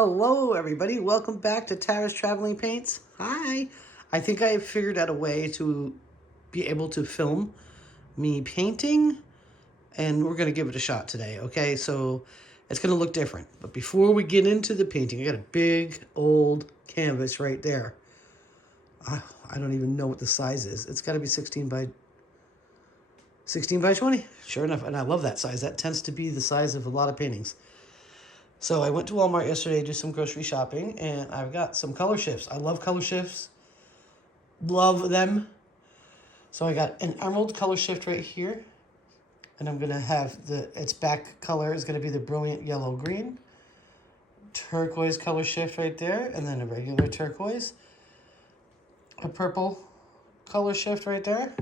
Hello everybody, welcome back to Tara's Traveling Paints. Hi! I think I have figured out a way to be able to film me painting, and we're going to give it a shot today, okay? So it's going to look different. But before we get into the painting, I got a big old canvas right there. I don't even know what the size is. It's got to be 16 by 20. Sure enough, and I love that size. That tends to be the size of a lot of paintings. So I went to Walmart yesterday to do some grocery shopping, and I've got some color shifts. I love color shifts. Love them. So I got an emerald color shift right here. And I'm going to have its back color is going to be the brilliant yellow-green. Turquoise color shift right there, and then a regular turquoise. A purple color shift right there.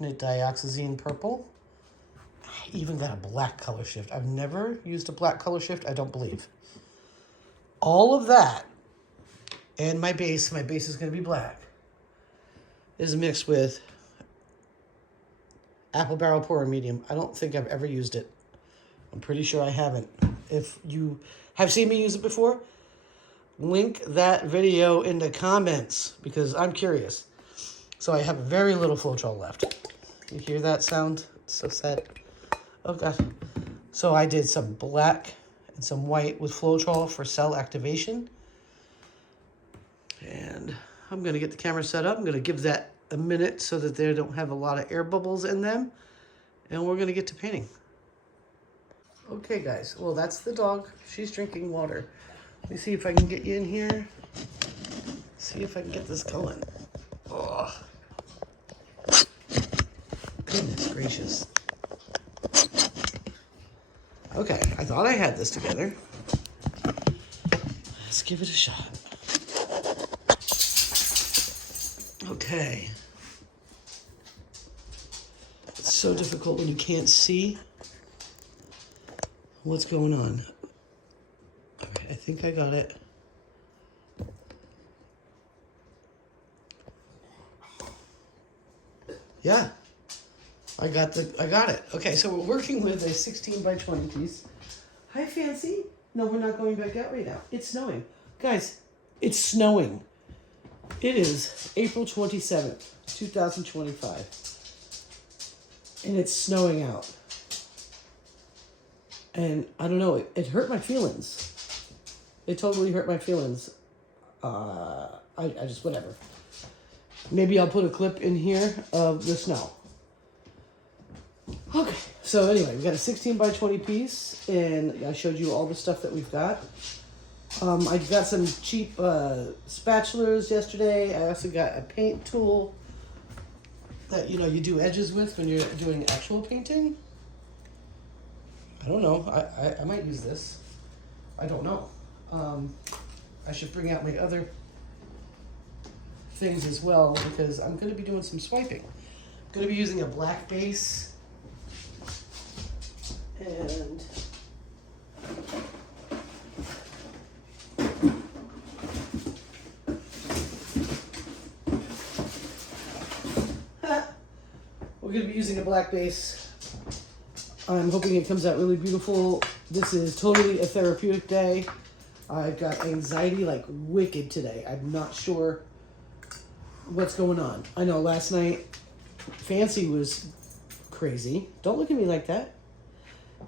And a dioxazine purple. I even got a black color shift. I've never used a black color shift, I don't believe. All of that, and my base is going to be black, is mixed with Apple Barrel Pourer Medium. I don't think I've ever used it. I'm pretty sure I haven't. If you have seen me use it before, link that video in the comments because I'm curious. So I have very little Floetrol left. You hear that sound? It's so sad. Oh gosh. So I did some black and some white with Floetrol for cell activation. And I'm going to get the camera set up. I'm going to give that a minute so that they don't have a lot of air bubbles in them. And we're going to get to painting. Okay guys, well that's the dog. She's drinking water. Let me see if I can get you in here. See if I can get this going. Oh. Goodness gracious. Okay, I thought I had this together. Let's give it a shot. Okay. It's so difficult when you can't see what's going on. Okay, I think I got it. Yeah. I got it. Okay, so we're working with a 16 by 20 piece. Hi, Fancy. No, we're not going back out right now. It's snowing. Guys, it's snowing. It is April 27th, 2025. And it's snowing out. And I don't know, it hurt my feelings. It totally hurt my feelings. I just, whatever. Maybe I'll put a clip in here of the snow. Okay, so anyway, we've got a 16 by 20 piece, and I showed you all the stuff that we've got. I got some cheap spatulas yesterday. I also got a paint tool that, you do edges with when you're doing actual painting. I don't know. I might use this. I don't know. I should bring out my other things as well because I'm going to be doing some swiping. I'm going to be using a black base. And we're going to be using a black base. I'm hoping it comes out really beautiful. This is totally a therapeutic day. I've got anxiety like wicked today. I'm not sure what's going on. I know last night Fancy was crazy. Don't look at me like that.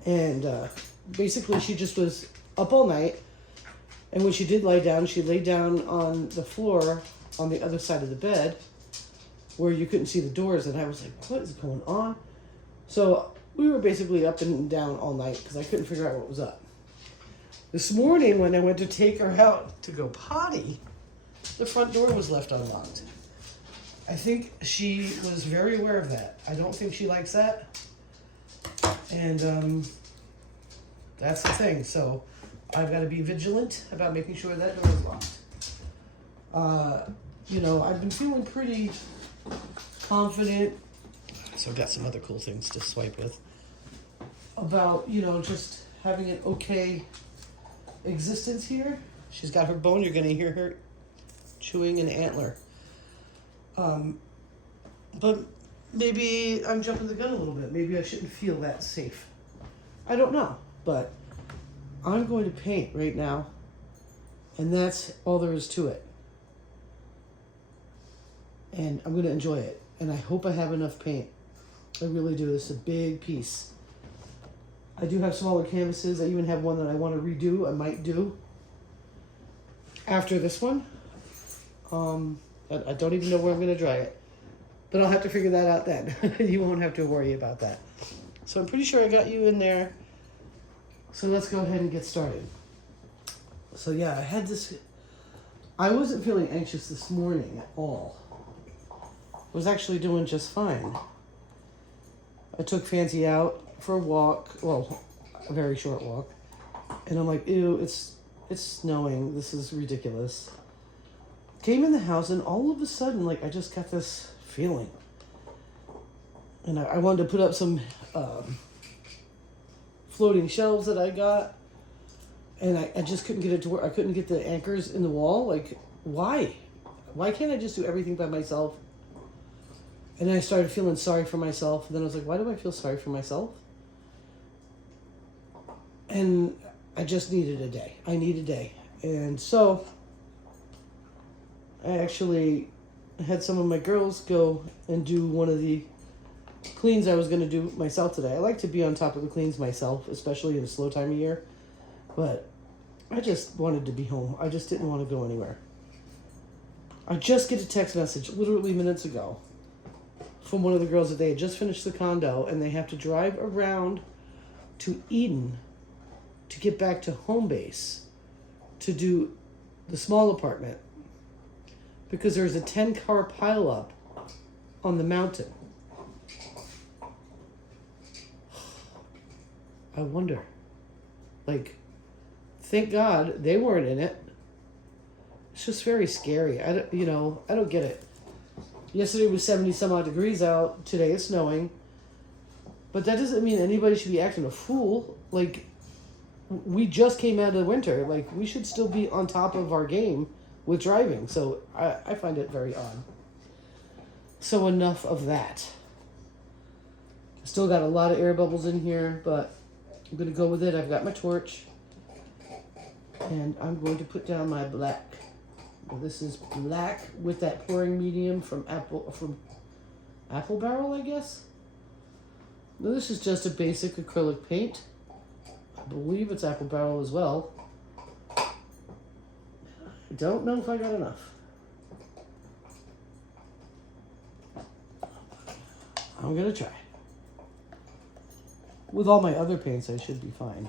And basically she just was up all night, and when she did lie down, she laid down on the floor on the other side of the bed where you couldn't see the doors, and I was like, what is going on? So we were basically up and down all night because I couldn't figure out what was up. This morning when I went to take her out to go potty, the front door was left unlocked. I think she was very aware of that. I don't think she likes that. And that's the thing. So I've got to be vigilant about making sure that door is locked. I've been feeling pretty confident. So I've got some other cool things to swipe with. About, just having an okay existence here. She's got her bone. You're going to hear her chewing an antler. But maybe I'm jumping the gun a little bit. Maybe I shouldn't feel that safe. I don't know. But I'm going to paint right now And that's all there is to it. And I'm going to enjoy it. And I hope I have enough paint. I really do. This is a big piece. I do have smaller canvases. I even have one that I want to redo. I might do after this one. I don't even know where I'm going to dry it. But I'll have to figure that out then. You won't have to worry about that. So I'm pretty sure I got you in there. So let's go ahead and get started. So yeah, I wasn't feeling anxious this morning at all. I was actually doing just fine. I took Fancy out for a walk, well, a very short walk. And I'm like, ew, it's snowing. This is ridiculous. Came in the house and all of a sudden, like, I just got this feeling. And I wanted to put up some floating shelves that I got. And I just couldn't get it to work. I couldn't get the anchors in the wall. Like, why? Why can't I just do everything by myself? And then I started feeling sorry for myself. And then I was like, why do I feel sorry for myself? And I just needed a day. I need a day. And so I actually had some of my girls go and do one of the cleans I was going to do myself today. I like to be on top of the cleans myself, especially in a slow time of year. But I just wanted to be home. I just didn't want to go anywhere. I just get a text message literally minutes ago from one of the girls that they had just finished the condo and they have to drive around to Eden to get back to home base to do the small apartment because there's a 10-car pileup on the mountain. I wonder, like, thank God they weren't in it. It's just very scary. I don't get it. Yesterday was 70 some odd degrees out. Today it's snowing. But that doesn't mean anybody should be acting a fool. Like, we just came out of the winter. Like, we should still be on top of our game with driving. So I find it very odd. So enough of that. Still got a lot of air bubbles in here, but I'm going to go with it. I've got my torch. And I'm going to put down my black. Well, this is black with that pouring medium from Apple Barrel, I guess. Now, this is just a basic acrylic paint. I believe it's Apple Barrel as well. I don't know if I got enough. I'm going to try. With all my other paints, I should be fine.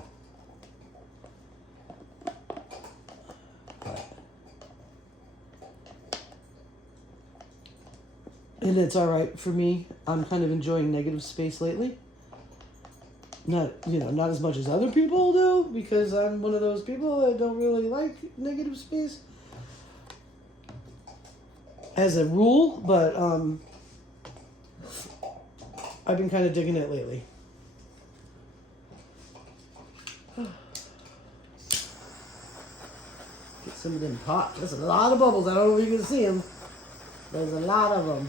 And it's all right for me. I'm kind of enjoying negative space lately. Not as much as other people do, because I'm one of those people that don't really like negative space as a rule, but I've been kind of digging it lately. Get some of them pops. There's a lot of bubbles. I don't know if you can see them. There's a lot of them.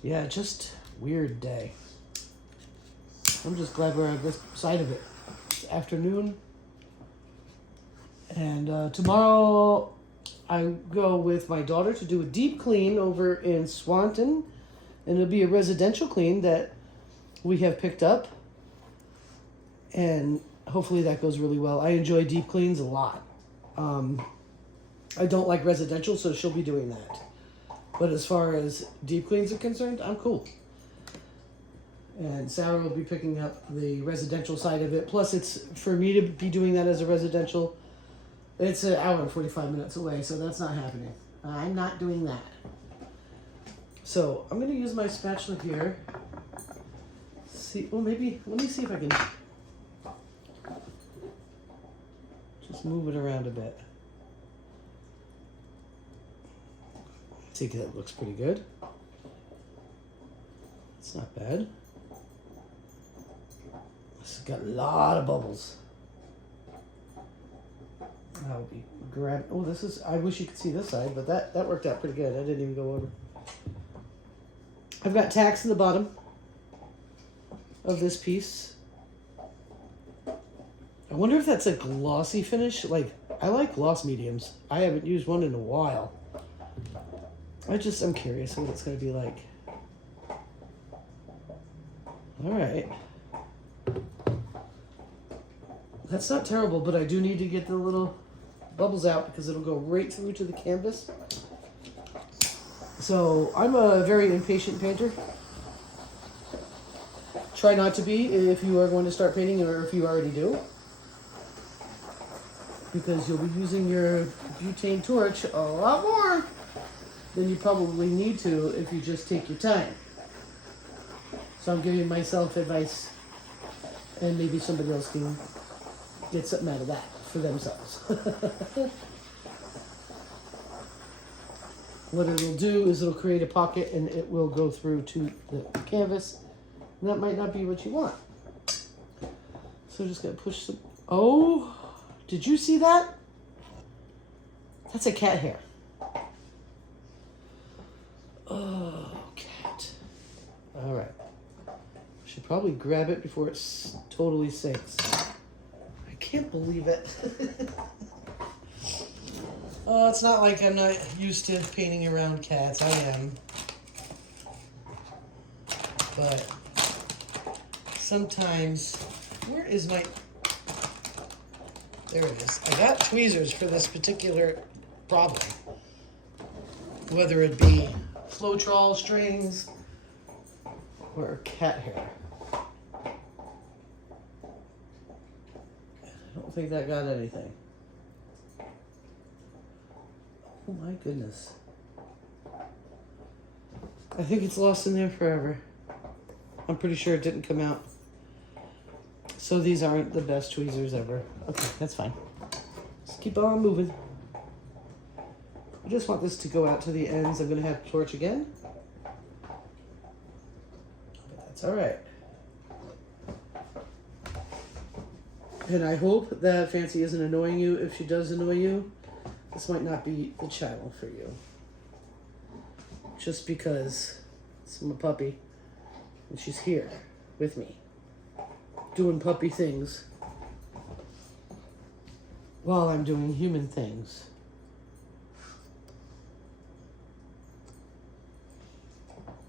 Yeah, just weird day. I'm just glad we're at this side of it. It's afternoon. And tomorrow I go with my daughter to do a deep clean over in Swanton. And it'll be a residential clean that we have picked up. And hopefully that goes really well. I enjoy deep cleans a lot. I don't like residential, so she'll be doing that. But as far as deep cleans are concerned, I'm cool. And Sarah will be picking up the residential side of it. Plus, it's for me to be doing that as a residential. It's an hour and 45 minutes away, so that's not happening. I'm not doing that. So I'm going to use my spatula here. See, well, maybe, let me see if I can just move it around a bit. I think that looks pretty good. It's not bad. This has got a lot of bubbles. I'll be grab. Oh, this is. I wish you could see this side, but that worked out pretty good. I didn't even go over. I've got tacks in the bottom. of this piece. I wonder if that's a glossy finish. Like, I like gloss mediums. I haven't used one in a while. I'm curious what it's going to be like. All right. That's not terrible, but I do need to get the little bubbles out because it'll go right through to the canvas. So I'm a very impatient painter. Try not to be if you are going to start painting or if you already do, because you'll be using your butane torch a lot more than you probably need to if you just take your time. So I'm giving myself advice, and maybe somebody else can get something out of that for themselves. What it'll do is it'll create a pocket and it will go through to the canvas. And that might not be what you want. So just gotta push some. Oh, did you see that? That's a cat hair. Oh, cat. All right. Should probably grab it before it totally sinks. I can't believe it. Oh, it's not like I'm not used to painting around cats. I am. But sometimes, where is my... There it is. I got tweezers for this particular problem. Whether it be Floetrol strings or cat hair. I don't think that got anything. Oh my goodness. I think it's lost in there forever. I'm pretty sure it didn't come out. So these aren't the best tweezers ever. Okay, that's fine. Just keep on moving. I just want this to go out to the ends. I'm going to have to torch again. But that's all right. And I hope that Fancy isn't annoying you. If she does annoy you, this might not be the channel for you. Just because I'm a puppy and she's here with me doing puppy things while I'm doing human things.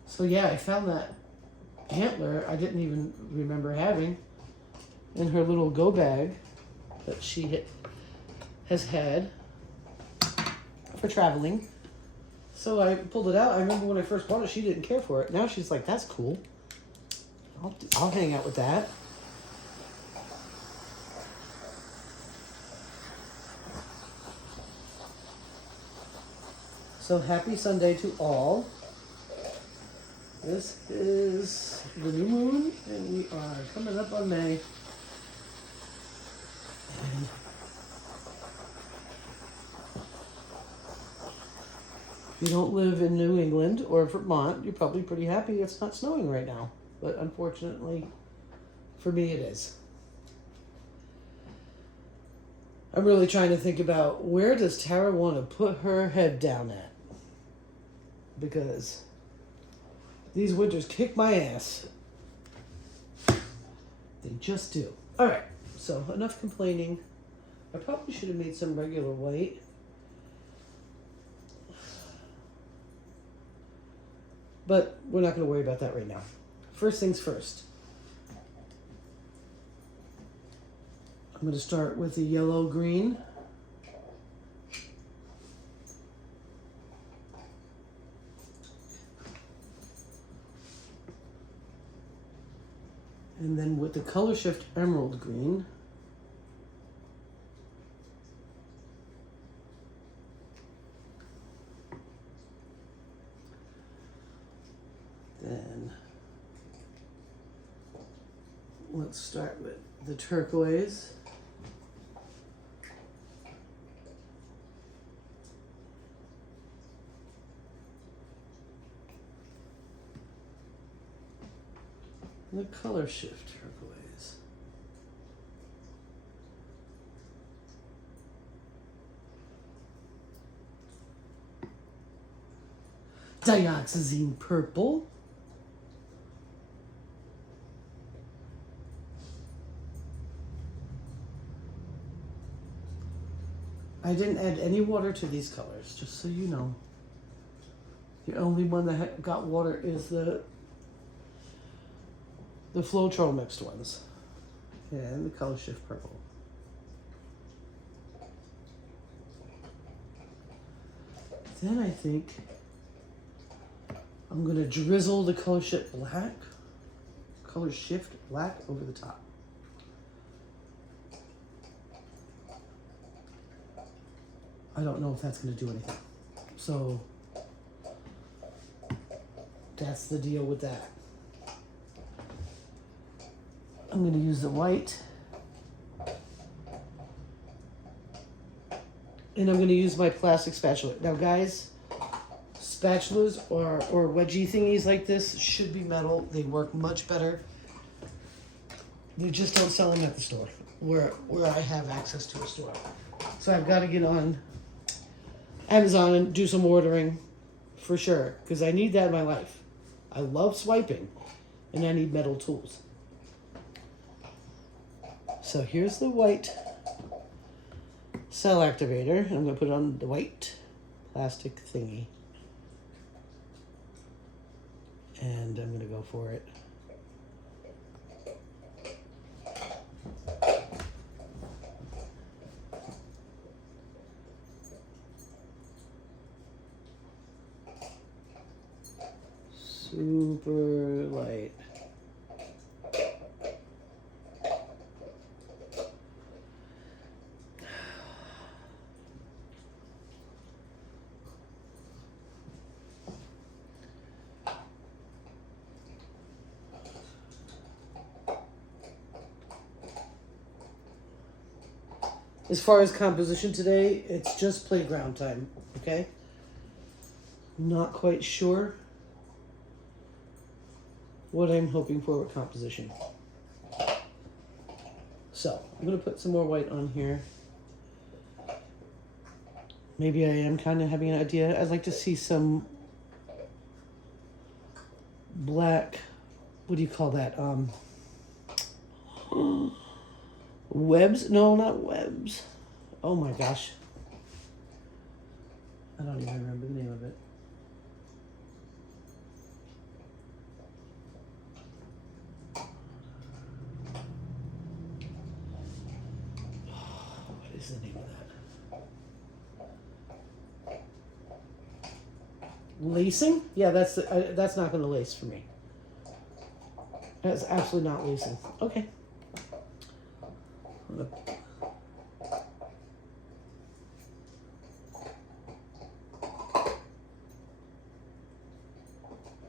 So yeah, I found that antler I didn't even remember having in her little go bag that she has had for traveling. So I pulled it out. I remember when I first bought it, she didn't care for it. Now she's like, that's cool. I'll hang out with that. So happy Sunday to all. This is the new moon, and we are coming up on May. And if you don't live in New England or Vermont, you're probably pretty happy it's not snowing right now. But unfortunately, for me, it is. I'm really trying to think about where does Tara want to put her head down at? Because these winters kick my ass. They just do. All right, so enough complaining. I probably should have made some regular white. But we're not going to worry about that right now. First things first. I'm going to start with the yellow-green. And then with the Color Shift Emerald Green. Then let's start with the turquoise. The Color Shift turquoise. Dioxazine purple. I didn't add any water to these colors, just so you know. The only one that got water is the Floetrol mixed ones. And the Color Shift Purple. Then I think I'm going to drizzle the Color Shift Black over the top. I don't know if that's going to do anything. So that's the deal with that. I'm going to use the white. And I'm going to use my plastic spatula. Now guys, spatulas or wedgie thingies like this should be metal. They work much better. They just don't sell them at the store where I have access to a store. So I've got to get on Amazon and do some ordering for sure, because I need that in my life. I love swiping and I need metal tools. So here's the white cell activator. I'm going to put it on the white plastic thingy. And I'm going to go for it. Super light. As far as composition today, it's just playground time, okay? Not quite sure what I'm hoping for with composition. So, I'm going to put some more white on here. Maybe I am kind of having an idea. I'd like to see some black, what do you call that? Webs? No, not webs. Oh my gosh. I don't even remember the name of it. What is the name of that? Lacing? Yeah, that's not going to lace for me. That's absolutely not lacing. Okay.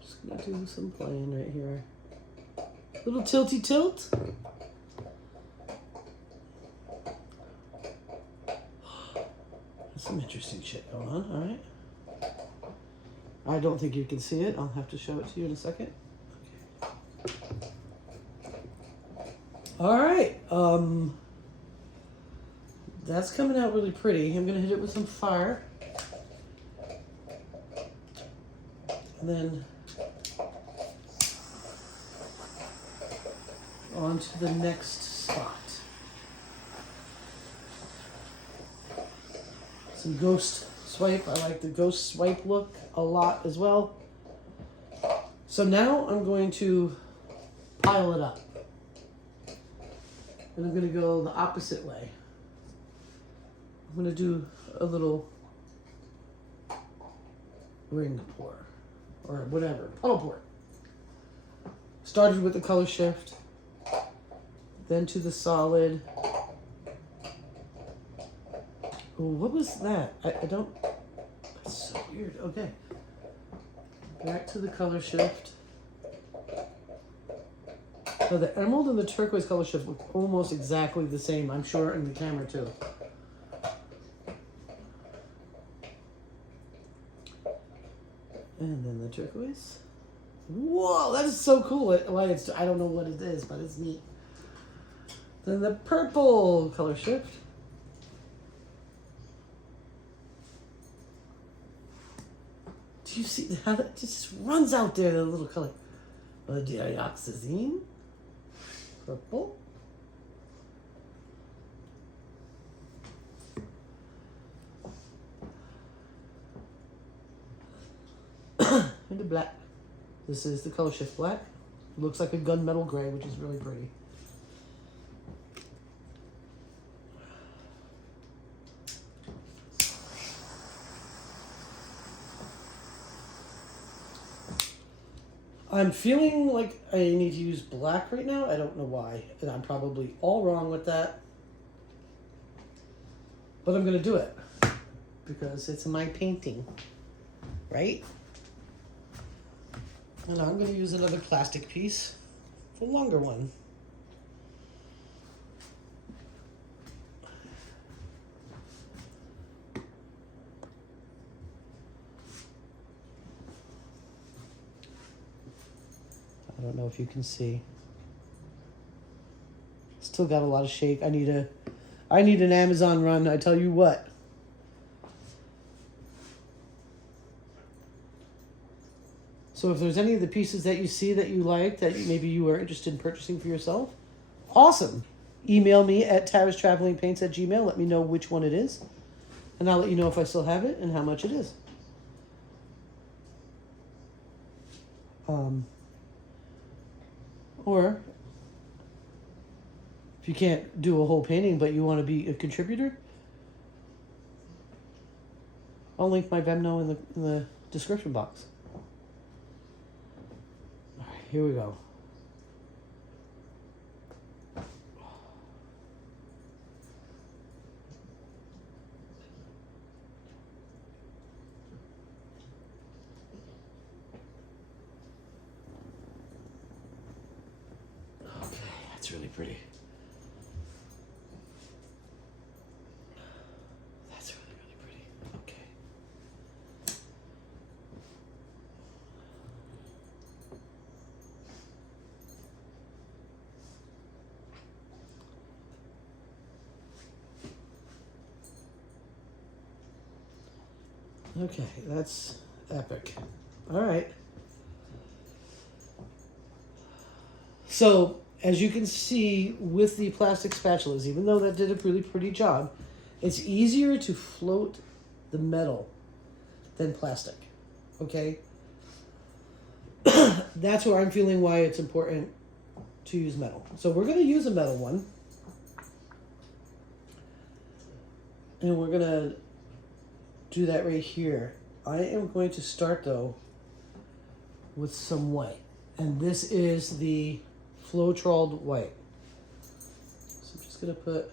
Just gonna do some playing right here. Little tilty tilt. That's some interesting shit going on. All right. I don't think you can see it. I'll have to show it to you in a second. Okay. All right. That's coming out really pretty. I'm gonna hit it with some fire. And then on to the next spot. Some ghost swipe. I like the ghost swipe look a lot as well. So now I'm going to pile it up. And I'm going to go the opposite way. I'm going to do a little ring pour, or whatever, puddle pour. Started with the color shift, then to the solid. Oh, what was that? I don't, that's so weird. Okay. Back to the color shift. So the emerald and the turquoise color shift look almost exactly the same, I'm sure, in the camera too. And then the turquoise. Whoa, that is so cool. I don't know what it is, but it's neat. Then the purple color shift. Do you see how that just runs out there, the little color? Dioxazine. Purple. the black. This is the color shift black. It looks like a gunmetal gray, which is really pretty. I'm feeling like I need to use black right now. I don't know why. And I'm probably all wrong with that. But I'm going to do it. Because it's my painting. Right? And I'm going to use another plastic piece. A longer one. I don't know if you can see. Still got a lot of shake. I need an Amazon run, I tell you what. So if there's any of the pieces that you see that you like, that maybe you are interested in purchasing for yourself, awesome. Email me at tarastravelingpaints@gmail.com. Let me know which one it is. And I'll let you know if I still have it and how much it is. Or if you can't do a whole painting but you want to be a contributor, I'll link my Venmo in the description box. All right, here we go. Okay, that's really pretty. That's really, really pretty. Okay. Okay, that's epic. All right. So, as you can see with the plastic spatulas, even though that did a really pretty job, it's easier to float the metal than plastic. Okay? That's where I'm feeling why it's important to use metal. So we're going to use a metal one. And we're going to do that right here. I am going to start, though, with some white. And this is the Floetrol white. So I'm just going to put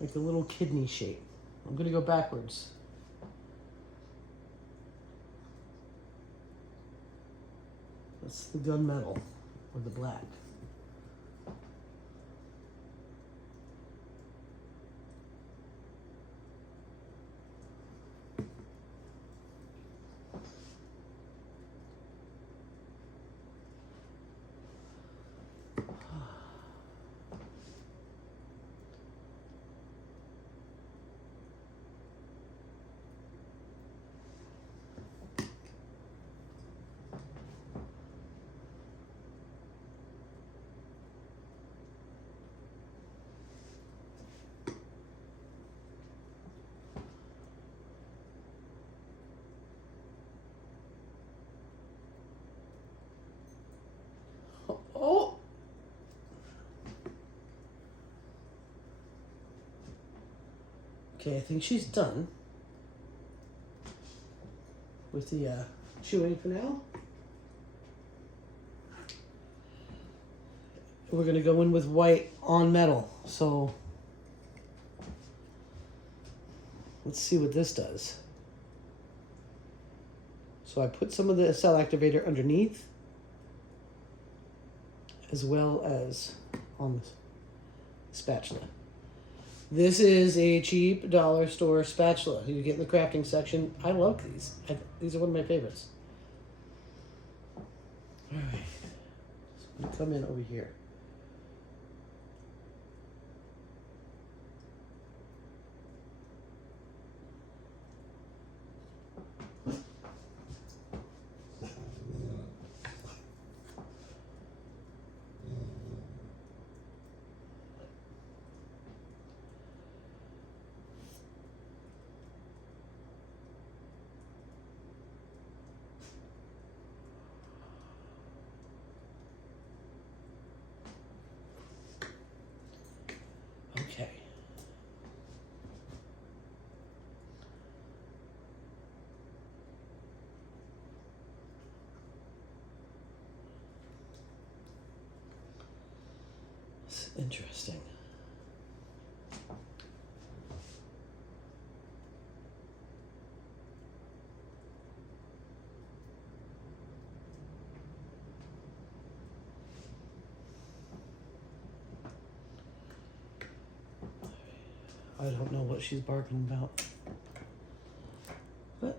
like a little kidney shape. I'm going to go backwards. That's the gunmetal, or the black. Oh! Okay, I think she's done with the chewing for now. We're going to go in with white on metal. So let's see what this does. So I put some of the cell activator underneath, as well as on the spatula. This is a cheap dollar store spatula you get in the crafting section. I love these. These are one of my favorites. All right, so I'm gonna come in over here. Interesting. I don't know what she's barking about. But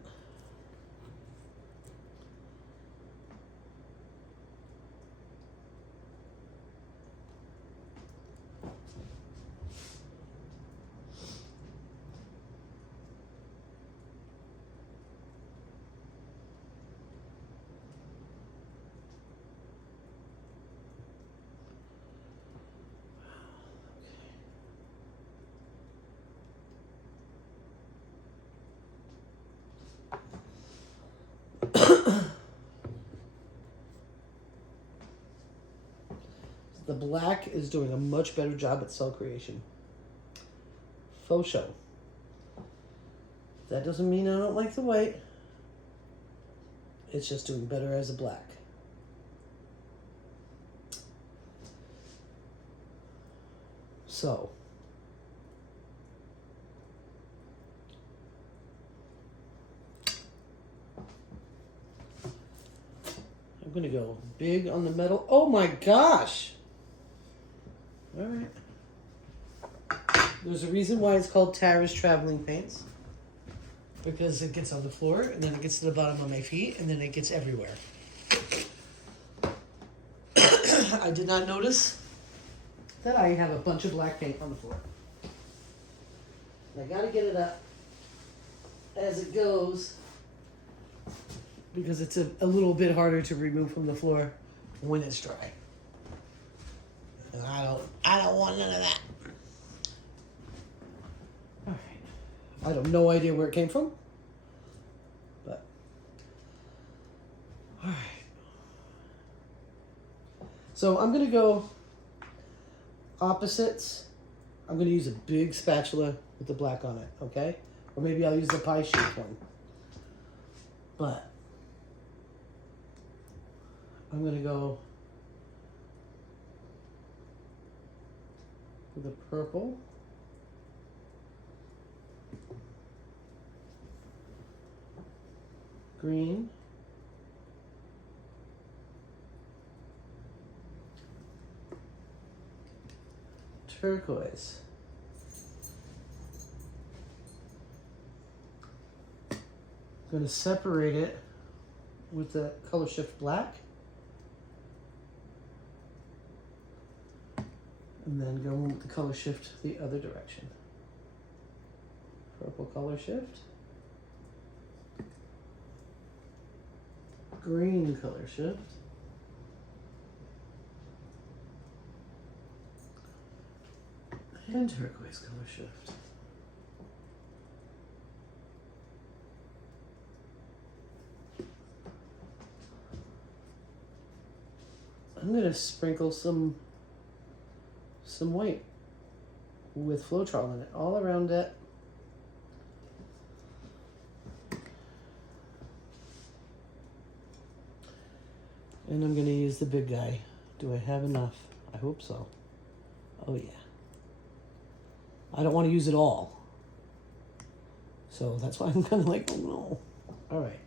the black is doing a much better job at cell creation. Faux show. That doesn't mean I don't like the white. It's just doing better as a black. So, I'm going to go big on the metal. Oh my gosh! All right. There's a reason why it's called Tara's Traveling Paints. Because it gets on the floor, and then it gets to the bottom of my feet, and then it gets everywhere. I did not notice that I have a bunch of black paint on the floor. I gotta get it up as it goes, because it's a little bit harder to remove from the floor when it's dry. And I don't want none of that. All right. I have no idea where it came from, but all right. So I'm gonna go opposites. I'm gonna use a big spatula with the black on it, okay? Or maybe I'll use the pie-shaped one. But I'm gonna go with the purple. Green. Turquoise. I'm going to separate it with the color shift black. And then go with the color shift the other direction. Purple color shift. Green color shift. And turquoise color shift. I'm going to sprinkle some white with Floetrol in it, all around it. And I'm going to use the big guy. Do I have enough? I hope so. Oh yeah. I don't want to use it all. So that's why I'm kind of like, oh no. All right.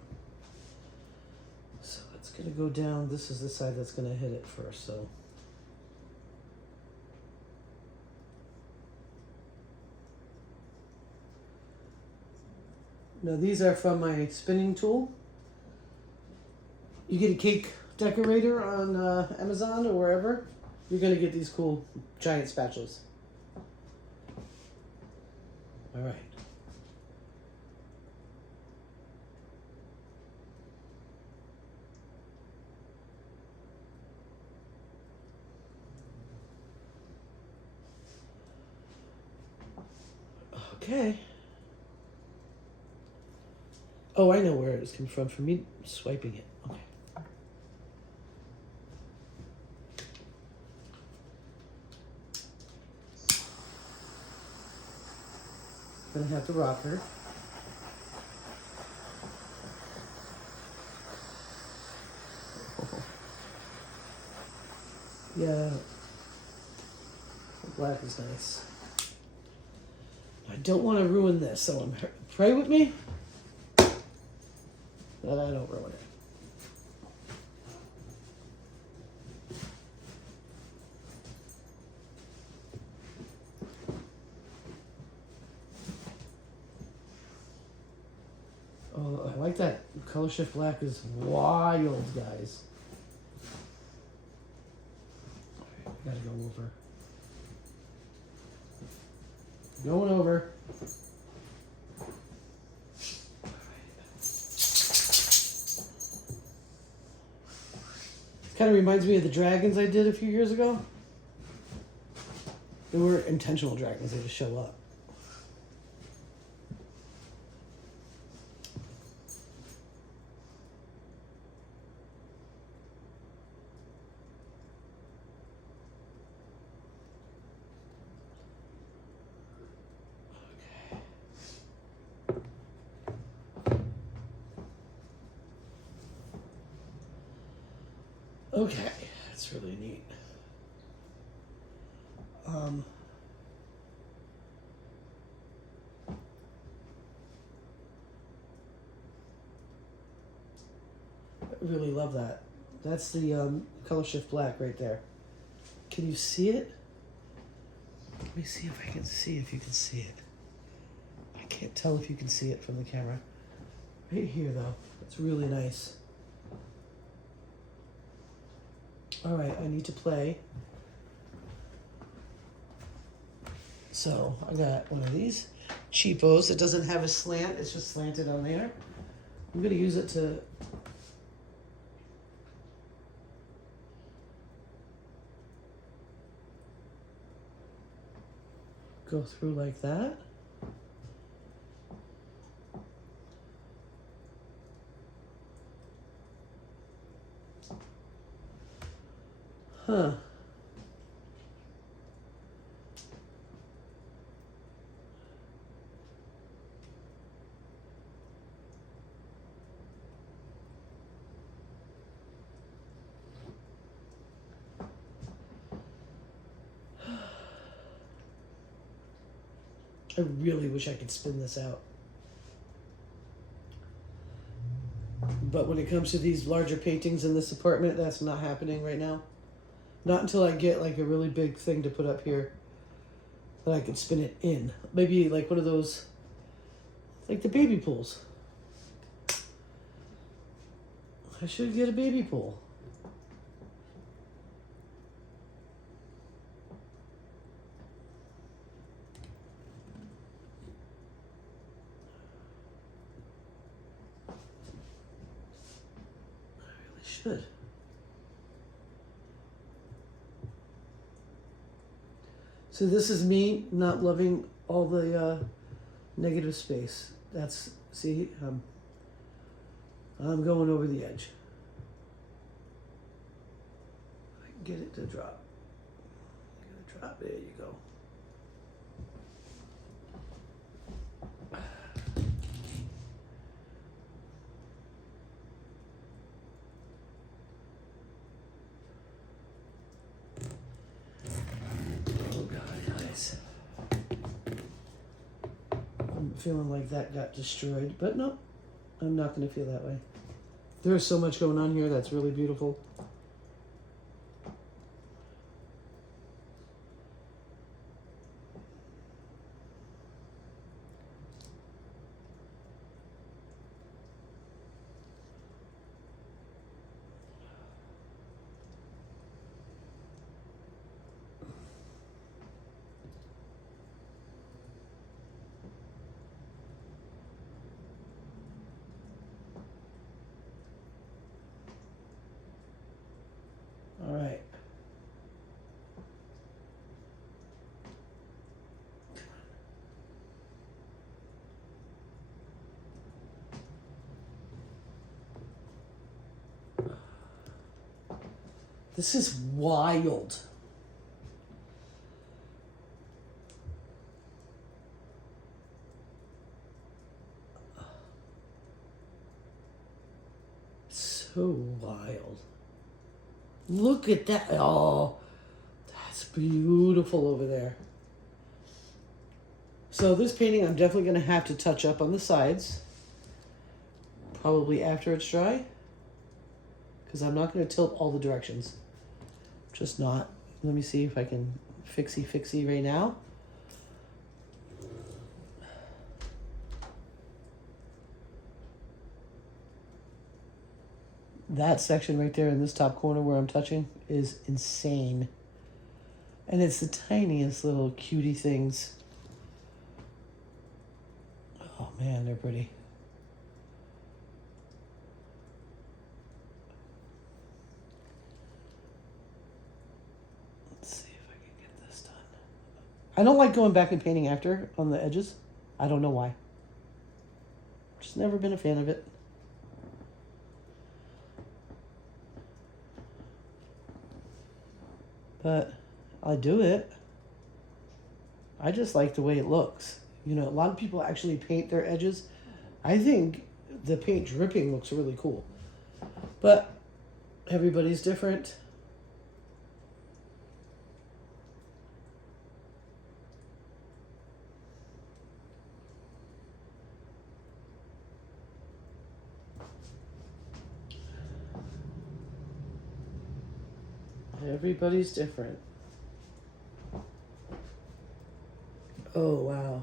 So it's going to go down. This is the side that's going to hit it first. So now these are from my spinning tool. You get a cake decorator on Amazon or wherever, you're going to get these cool giant spatulas. All right. Okay. Oh, I know where it's coming from me swiping it. Okay. Gonna have to rock her. Yeah. black is nice. I don't want to ruin this, so pray with me that I don't ruin it. Oh, I like that. Color shift black is wild, guys. Alright, we gotta go over. Going over. Kind of reminds me of the dragons I did a few years ago. They were intentional dragons, they just show up. Okay, that's really neat. I really love that. That's the color shift black right there. Can you see it? Let me see if I can see if you can see it. I can't tell if you can see it from the camera. Right here though, it's really nice. All right, I need to play. So I got one of these cheapos. It doesn't have a slant, it's just slanted on there. I'm gonna use it to go through like that. Huh. I really wish I could spin this out. But when it comes to these larger paintings in this apartment, that's not happening right now. Not until I get like a really big thing to put up here that I can spin it in. Maybe like one of those, like the baby pools. I should get a baby pool. I really should. So this is me not loving all the negative space. That's, see, I'm going over the edge. I can get it to drop. Get it to drop, there you go. Feeling like that got destroyed, but no, I'm not going to feel that way. There's so much going on here that's really beautiful. All right. This is wild. So wild. Look at that. Oh, that's beautiful over there. So this painting I'm definitely going to have to touch up on the sides. Probably after it's dry. Because I'm not going to tilt all the directions. Just not. Let me see if I can fixie right now. That section right there in this top corner where I'm touching is insane. And it's the tiniest little cutie things. Oh man, they're pretty. Let's see if I can get this done. I don't like going back and painting after on the edges. I don't know why. Just never been a fan of it. But I do it. I just like the way it looks. You know, a lot of people actually paint their edges. I think the paint dripping looks really cool. But everybody's different. Everybody's different. Oh, wow.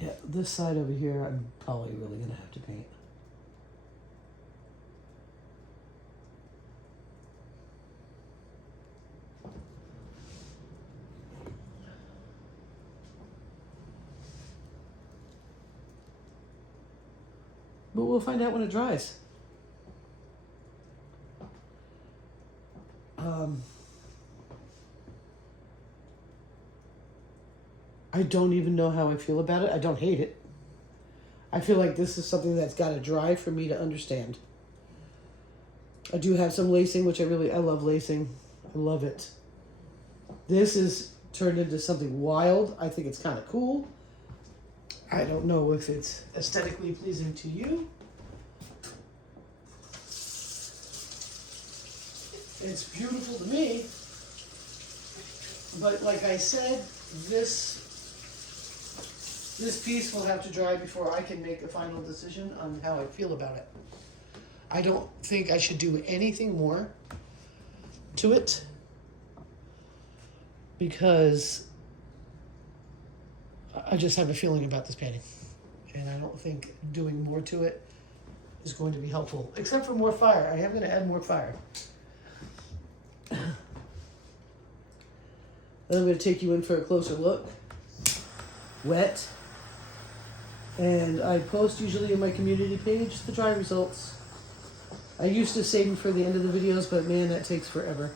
Yeah, this side over here, I'm probably really going to have to paint. But we'll find out when it dries. I don't even know how I feel about it. I don't hate it. I feel like this is something that's got to dry for me to understand. I do have some lacing, which I love lacing. I love it. This is turned into something wild. I think it's kind of cool. I don't know if it's aesthetically pleasing to you. It's beautiful to me. But like I said, this piece will have to dry before I can make a final decision on how I feel about it. I don't think I should do anything more to it because I just have a feeling about this painting. And I don't think doing more to it is going to be helpful, except for more fire. I am going to add more fire. Then I'm going to take you in for a closer look. Wet. And I post usually in my community page the dry results. I used to save them for the end of the videos, but man, that takes forever.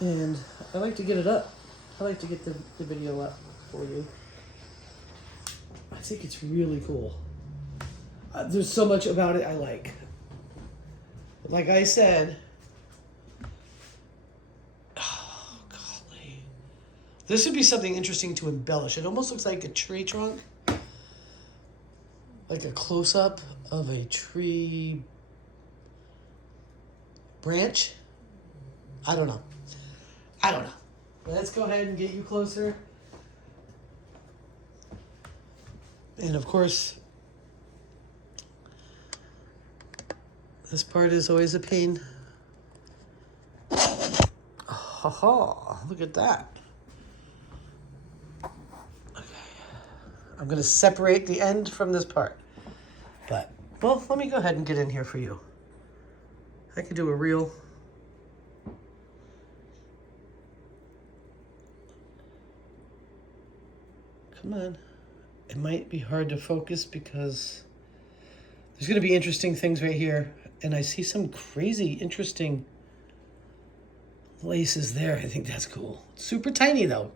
And I like to get it up. I like to get the video up for you. I think it's really cool. There's so much about it I like. But like I said, oh golly, this would be something interesting to embellish. It almost looks like a tree trunk, like a close-up of a tree branch. I don't know. Let's go ahead and get you closer. And of course, this part is always a pain. Oh, look at that. Okay. I'm going to separate the end from this part. But, well, let me go ahead and get in here for you. I could do a reel. Come on. It might be hard to focus because there's going to be interesting things right here. And I see some crazy, interesting laces there. I think that's cool. It's super tiny, though.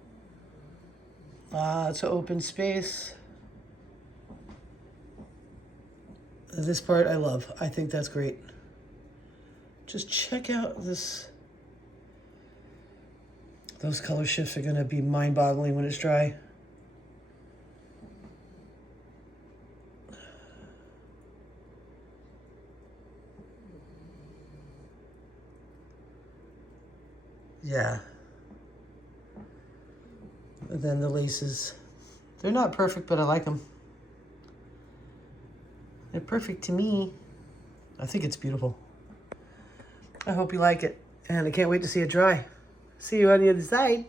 It's an open space. This part I love. I think that's great. Just check out this Those color shifts are going to be mind-boggling when it's dry. Yeah. And then the laces. They're not perfect, but I like them. They're perfect to me. I think it's beautiful. I hope you like it. And I can't wait to see it dry. See you on the other side.